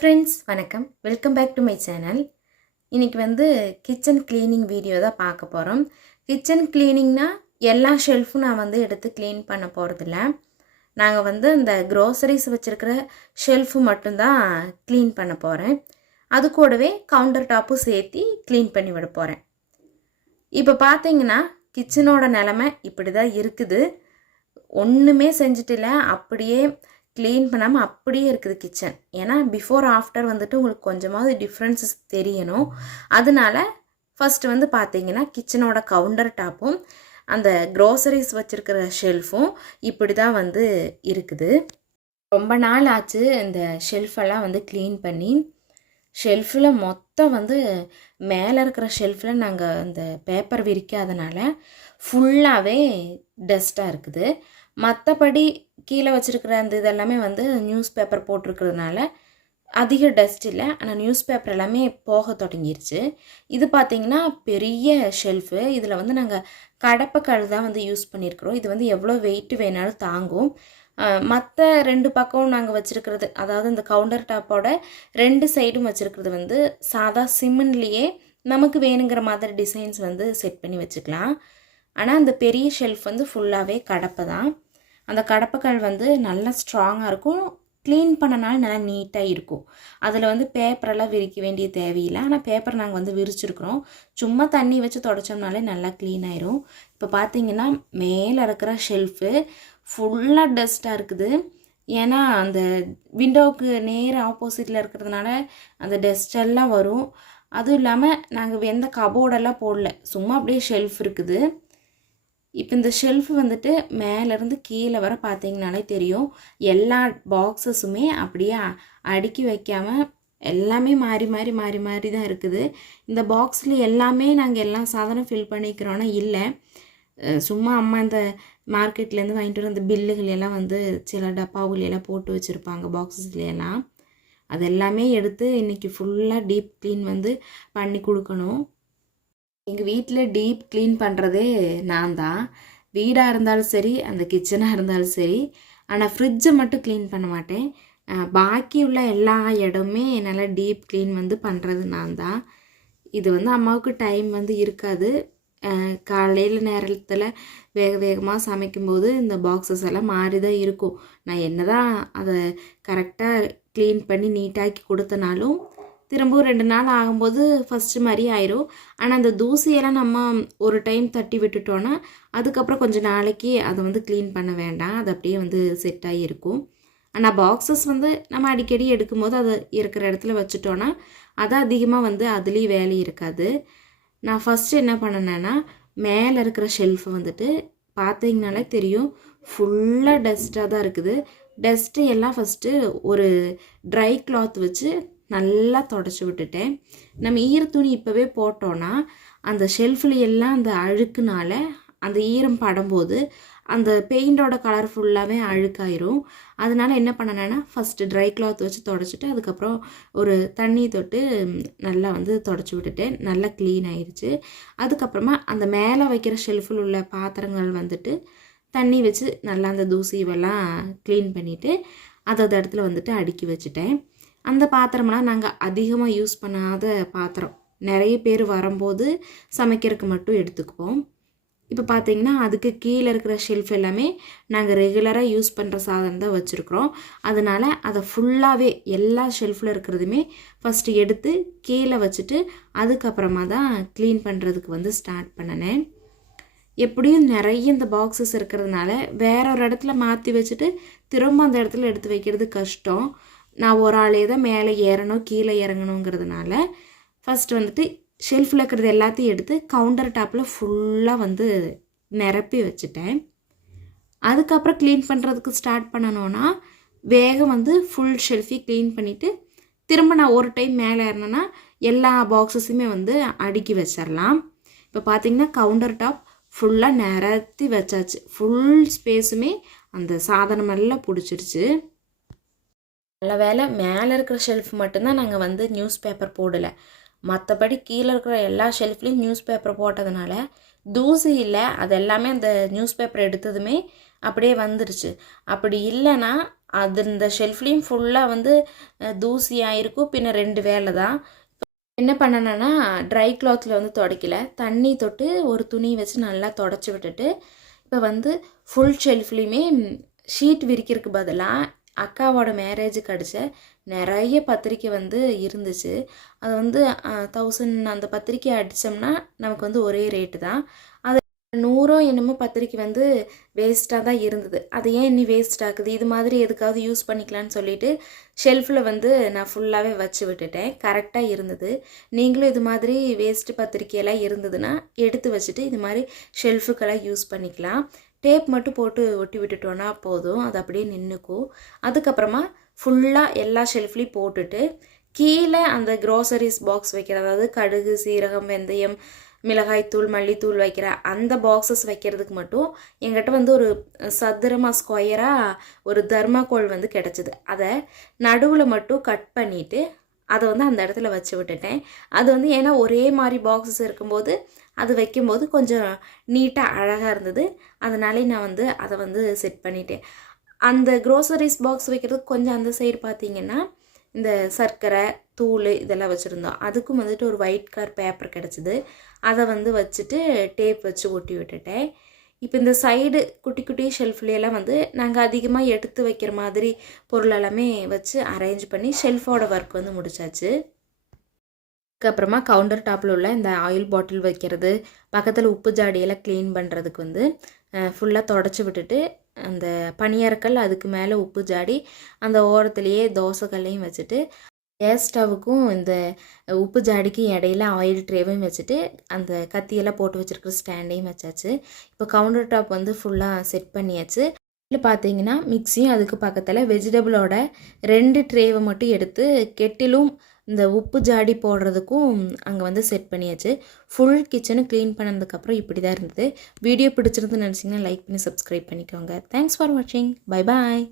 Friends வணக்கம். Welcome back to my channel இன்றைக்கி வந்து கிச்சன் க்ளீனிங் வீடியோ தான் பார்க்க போகிறோம் கிச்சன் க்ளீனிங்னா எல்லா ஷெல்ஃபும் நான் வந்து எடுத்து க்ளீன் பண்ண போகிறதில்ல நாங்கள் வந்து இந்த க்ரோசரிஸ் வச்சுருக்கிற ஷெல்ஃபு மட்டும்தான் க்ளீன் பண்ண போகிறேன் அது கூடவே கவுண்டர் டாப்பும் சேர்த்து க்ளீன் பண்ணி விட போகிறேன் இப்போ பார்த்தீங்கன்னா கிச்சனோட நிலமை இப்படி தான் இருக்குது ஒன்றுமே செஞ்சுட்டில்ல அப்படியே க்ளீன் பண்ணாமல் அப்படியே இருக்குது கிச்சன் ஏன்னா பிஃபோர் ஆஃப்டர் வந்துட்டு உங்களுக்கு கொஞ்சமாவது டிஃப்ரென்சஸ் தெரியணும். அதனால ஃபஸ்ட்டு வந்து பார்த்தீங்கன்னா கிச்சனோட கவுண்டர் டாப்பும் அந்த க்ரோசரிஸ் வச்சுருக்கிற ஷெல்ஃபும் இப்படி தான் வந்து இருக்குது. ரொம்ப நாள் ஆச்சு இந்த ஷெல்ஃபெல்லாம் வந்து க்ளீன் பண்ணி. ஷெல்ஃபில் மொத்தம் வந்து மேலே இருக்கிற ஷெல்ஃபில் நாங்கள் இந்த பேப்பர் விரிக்காதனால ஃபுல்லாகவே டஸ்ட்டாக இருக்குது. மற்றபடி கீழே வச்சுருக்கிற அந்த இதெல்லாமே வந்து நியூஸ் பேப்பர் போட்டிருக்கிறதுனால அதிக டஸ்ட் இல்லை. ஆனால் நியூஸ் பேப்பர் எல்லாமே போக தொடங்கிருச்சு. இது பார்த்திங்கன்னா பெரிய ஷெல்ஃபு இதில் வந்து நாங்கள் கடப்பக்கல் தான் வந்து யூஸ் பண்ணியிருக்கிறோம் இது வந்து எவ்வளோ வெயிட் வேணாலும் தாங்கும். மற்ற ரெண்டு பக்கம் நாங்கள் வச்சுருக்கிறது அதாவது இந்த கவுண்டர் டாப்போட ரெண்டு சைடும் வச்சுருக்கிறது வந்து சாதா சிமெண்ட்லேயே நமக்கு வேணுங்கிற மாதிரி டிசைன்ஸ் வந்து செட் பண்ணி வச்சுக்கலாம். ஆனால் அந்த பெரிய ஷெல்ஃப் வந்து ஃபுல்லாகவே கடப்பை தான் அந்த கடப்புகள் வந்து நல்லா ஸ்ட்ராங்காக இருக்கும். க்ளீன் பண்ணனால நல்லா நீட்டாக இருக்கும். அதில் வந்து பேப்பரெல்லாம் விரிக்க வேண்டிய தேவையில்லை. ஆனால் பேப்பர் நாங்கள் வந்து விரிச்சிருக்கிறோம். சும்மா தண்ணி வச்சு தொடச்சோம்னாலே நல்லா க்ளீன் ஆயிரும். இப்போ பார்த்தீங்கன்னா மேலே இருக்கிற ஷெல்ஃபு ஃபுல்லாக டஸ்ட்டாக இருக்குது. ஏன்னா அந்த விண்டோவுக்கு நேர் ஆப்போசிட்டில் இருக்கிறதுனால அந்த டஸ்டெல்லாம் வரும். அதுவும் இல்லாமல் நாங்கள் எந்த கபோர்டெல்லாம் போடல. சும்மா அப்படியே ஷெல்ஃப் இருக்குது. இப்போ இந்த ஷெல்ஃப் வந்துட்டு மேலேருந்து கீழே வர பார்த்தீங்கனாலே தெரியும். எல்லா பாக்ஸஸுமே அப்படியே அடுக்கி வைக்காமல் எல்லாமே மாறி மாறி மாறி மாறி தான் இருக்குது. இந்த பாக்ஸில் எல்லாமே நாங்கள் எல்லா சாதனம் ஃபில் பண்ணிக்கிறோன்னா இல்லை. சும்மா அம்மா இந்த மார்க்கெட்லேருந்து வாங்கிட்டு வர இந்த பில்லுகள் எல்லாம் வந்து சில டப்பாவுகள் எல்லாம் போட்டு வச்சுருப்பாங்க பாக்ஸஸ்லாம் அது எல்லாமே. எடுத்து இன்றைக்கி ஃபுல்லாக டீப் க்ளீன் வந்து பண்ணி கொடுக்கணும். எங்கள் வீட்டில் டீப் க்ளீன் பண்ணுறதே நான் தான் வீடாக இருந்தாலும் சரி அந்த கிச்சனாக இருந்தாலும் சரி ஆனால் ஃப்ரிட்ஜை மட்டும் க்ளீன் பண்ண மாட்டேன். பாக்கி உள்ள எல்லா இடமே என்னால் டீப் க்ளீன் வந்து பண்ணுறது நான் தான் இது வந்து அம்மாவுக்கு டைம் வந்து இருக்காது. காலையில் நேரத்தில் வேக வேகமாக சமைக்கும்போது இந்த பாக்ஸஸ் எல்லாம் மாறி தான் இருக்கும். நான் என்ன தான் அதை கரெக்டாக க்ளீன் பண்ணி நீட்டாக்கி கொடுத்தனாலும் திரும்பவும் ரெண்டு நாள் ஆகும்போது ஃபஸ்ட்டு மாதிரி ஆயிரும். ஆனால் அந்த தூசியெல்லாம் நம்ம ஒரு டைம் தட்டி விட்டுட்டோன்னா அதுக்கப்புறம் கொஞ்சம் நாளைக்கு அதை வந்து க்ளீன் பண்ண வேண்டாம். அது அப்படியே வந்து செட் ஆகியிருக்கும் ஆனால் பாக்ஸஸ் வந்து நம்ம அடிக்கடி எடுக்கும்போது அதை இருக்கிற இடத்துல வச்சுட்டோன்னா அது அதிகமாக வந்து அதுலேயும் வேலை இருக்காது. நான் ஃபஸ்ட்டு என்ன பண்ணினேன்னா மேலே இருக்கிற ஷெல்ஃபை வந்துட்டு பார்த்தீங்கனாலே தெரியும் ஃபுல்லாக டஸ்ட்டாக தான் இருக்குது. டஸ்ட்டு எல்லாம் ஃபஸ்ட்டு ஒரு ட்ரை கிளாத் வச்சு நல்லா தொடச்சி விட்டுட்டேன். நம்ம ஈர துணி இப்போவே போட்டோன்னா அந்த ஷெல்ஃபில் எல்லாம் அந்த அழுக்குனால அந்த ஈரம் படும்போது அந்த பெயிண்டோட கலர் ஃபுல்லாகவே அழுக்காயிரும். அதனால் என்ன பண்ணனேன்னா ஃபஸ்ட்டு ட்ரை கிளாத் வச்சு தொடச்சிட்டு அதுக்கப்புறம் ஒரு தண்ணி தொட்டு நல்லா வந்து தொடச்சி விட்டுட்டேன். நல்லா க்ளீன் ஆயிடுச்சு அதுக்கப்புறமா அந்த மேலே வைக்கிற ஷெல்ஃபில் உள்ள பாத்திரங்கள் வந்துட்டு தண்ணி வச்சு நல்லா அந்த தூசிவெல்லாம் க்ளீன் பண்ணிவிட்டு அதை இடத்துல வந்துட்டு அடுக்கி வச்சுட்டேன். அந்த பாத்திரம்லாம் நாங்கள் அதிகமாக யூஸ் பண்ணாத பாத்திரம். நிறைய பேர் வரும்போது சமைக்கிறதுக்கு மட்டும் எடுத்துக்குவோம். இப்போ பார்த்தீங்கன்னா அதுக்கு கீழே இருக்கிற ஷெல்ஃப் எல்லாமே நாங்கள் ரெகுலராக யூஸ் பண்ணுற சாதனம் தான் வச்சுருக்குறோம். அதனால் அதை ஃபுல்லாகவே எல்லா ஷெல்ஃபில் இருக்கிறதுமே ஃபஸ்ட்டு எடுத்து கீழே வச்சுட்டு அதுக்கப்புறமா தான் க்ளீன் பண்ணுறதுக்கு வந்து ஸ்டார்ட் பண்ணினேன். எப்படியும் நிறைய இந்த பாக்ஸஸ் இருக்கிறதுனால வேற ஒரு இடத்துல மாற்றி வச்சுட்டு திரும்ப அந்த இடத்துல எடுத்து வைக்கிறது கஷ்டம். நான் ஒரு ஆளே தான் மேலே ஏறணும் கீழே இறங்கணுங்கிறதுனால ஃபஸ்ட்டு வந்துட்டு ஷெல்ஃபில் இருக்கிறது எல்லாத்தையும் எடுத்து கவுண்டர் டாப்பில் ஃபுல்லாக வந்து நிரப்பி வச்சுட்டேன். அதுக்கப்புறம் க்ளீன் பண்ணுறதுக்கு ஸ்டார்ட் பண்ணணுன்னா வேகம் வந்து ஃபுல் ஷெல்ஃபி க்ளீன் பண்ணிவிட்டு திரும்ப நான் ஒரு டைம் மேலே ஏறினேன்னா எல்லா பாக்ஸஸுமே வந்து அடுக்கி வச்சிடலாம் இப்போ பார்த்தீங்கன்னா கவுண்டர் டாப் ஃபுல்லாக நிரத்தி வச்சாச்சு. ஃபுல் ஸ்பேஸுமே அந்த சாதனமெல்லாம் பிடிச்சிருச்சு. நல்ல வேலை மேலே இருக்கிற ஷெல்ஃப் மட்டும்தான் நாங்கள் வந்து நியூஸ் பேப்பர் போடலை. மற்றபடி கீழே இருக்கிற எல்லா ஷெல்ஃப்லேயும் நியூஸ் பேப்பர் போட்டதுனால தூசி இல்லை அது எல்லாமே அந்த நியூஸ் பேப்பர் எடுத்ததுமே அப்படியே வந்துருச்சு. அப்படி இல்லைன்னா அது இந்த ஷெல்ஃப்லேயும் ஃபுல்லாக வந்து தூசியாக இருக்கும் பின்ன ரெண்டு வேலை தான். என்ன பண்ணணும்னா ட்ரை கிளாத்தில் வந்து துடைக்கல. தண்ணி தொட்டு ஒரு துணி வச்சு நல்லா தொடச்சி விட்டுட்டு இப்போ வந்து ஃபுல் ஷெல்ஃப்லேயுமே ஷீட் விரிக்கிறதுக்கு பதிலாக அக்காவோட மேரேஜுக்கு அடித்த நிறைய பத்திரிக்கை வந்து இருந்துச்சு. அது வந்து தௌசண்ட் அந்த பத்திரிக்கை அடித்தோம்னா நமக்கு வந்து ஒரே ரேட்டு தான். அது நூறோ என்னமோ பத்திரிக்கை வந்து வேஸ்ட்டாக தான் இருந்தது. அது ஏன் இன்னி வேஸ்ட் ஆகுது? இது மாதிரி எதுக்காவது யூஸ் பண்ணிக்கலான்னு சொல்லிட்டு ஷெல்ஃபில் வந்து நான் ஃபுல்லாகவே வச்சு விட்டுட்டேன். கரெக்டாக இருந்தது. நீங்களும் இது மாதிரி வேஸ்ட்டு பத்திரிக்கையெல்லாம் இருந்ததுன்னா எடுத்து வச்சுட்டு இது மாதிரி ஷெல்ஃபுக்கெல்லாம் யூஸ் பண்ணிக்கலாம். டேப் மட்டும் போட்டு ஒட்டி விட்டுட்டோன்னா போதும். அது அப்படியே நின்றுக்கும் அதுக்கப்புறமா ஃபுல்லாக எல்லா ஷெல்ஃப்லேயும் போட்டுட்டு கீழே அந்த க்ரோசரிஸ் பாக்ஸ் வைக்கிற அதாவது கடுகு சீரகம் வெந்தயம் மிளகாய்த்தூள் மல்லித்தூள் வைக்கிற அந்த பாக்ஸஸ் வைக்கிறதுக்கு மட்டும் எங்கிட்ட வந்து ஒரு சதுரமாக ஸ்கொயராக ஒரு தர்மாக்கோல் வந்து கிடச்சிது. அதை நடுவில் மட்டும் கட் பண்ணிவிட்டு அதை வந்து அந்த இடத்துல வச்சு விட்டுட்டேன். அது வந்து ஏன்னா ஒரே மாதிரி பாக்ஸஸ் இருக்கும்போது அது வைக்கும்போது கொஞ்சம் நீட்டாக அழகாக இருந்தது. அதனாலே நான் வந்து அதை வந்து செட் பண்ணிட்டேன். அந்த க்ரோசரிஸ் பாக்ஸ் வைக்கிறதுக்கு கொஞ்சம் அந்த சைடு பார்த்தீங்கன்னா இந்த சர்க்கரை தூள் இதெல்லாம் வச்சுருந்தோம். அதுக்கும் வந்துட்டு ஒரு ஒயிட் கலர் பேப்பர் கிடச்சிது. அதை வந்து வச்சுட்டு டேப் வச்சு ஒட்டி விட்டுட்டேன். இப்போ இந்த சைடு குட்டி குட்டி ஷெல்ஃப்லையெல்லாம் வந்து நாங்கள் அதிகமாக எடுத்து வைக்கிற மாதிரி பொருள் எல்லாமே வச்சு அரேஞ்ச் பண்ணி ஷெல்ஃபோட ஒர்க் வந்து முடிச்சாச்சு. அதுக்கப்புறமா கவுண்டர் டாப்பில் உள்ள இந்த ஆயில் பாட்டில் வைக்கிறது பக்கத்தில் உப்பு ஜாடியெல்லாம் க்ளீன் பண்ணுறதுக்கு வந்து ஃபுல்லாக தொடச்சி விட்டுட்டு அந்த பனியாரக்கல் அதுக்கு மேலே உப்பு ஜாடி அந்த ஓரத்துலேயே தோசைக்கல்லையும் வச்சுட்டு கேஸ் ஸ்டவ்வுக்கும் இந்த உப்பு ஜாடிக்கும் இடையில ஆயில் ட்ரேவையும் வச்சுட்டு அந்த கத்தியெல்லாம் போட்டு வச்சுருக்கிற ஸ்டாண்டையும் வச்சாச்சு. இப்போ கவுண்டர் டாப் வந்து ஃபுல்லாக செட் பண்ணியாச்சு. இதில் பார்த்தீங்கன்னா மிக்ஸியும் அதுக்கு பக்கத்தில் வெஜிடபிளோட ரெண்டு ட்ரேவை மட்டும் எடுத்து கெட்டிலும் இந்த உப்பு ஜாடி போடுறதுக்கும் அங்கே வந்து செட் பண்ணியாச்சு. ஃபுல் கிச்சனை க்ளீன் பண்ணதுக்கப்புறம் இப்படி தான் இருந்தது. வீடியோ பிடிச்சிருந்துன்னு நினச்சிங்கன்னா லைக் பண்ணி சப்ஸ்கிரைப் பண்ணிக்கோங்க. தேங்க்ஸ் ஃபார் வாட்சிங் பை பாய்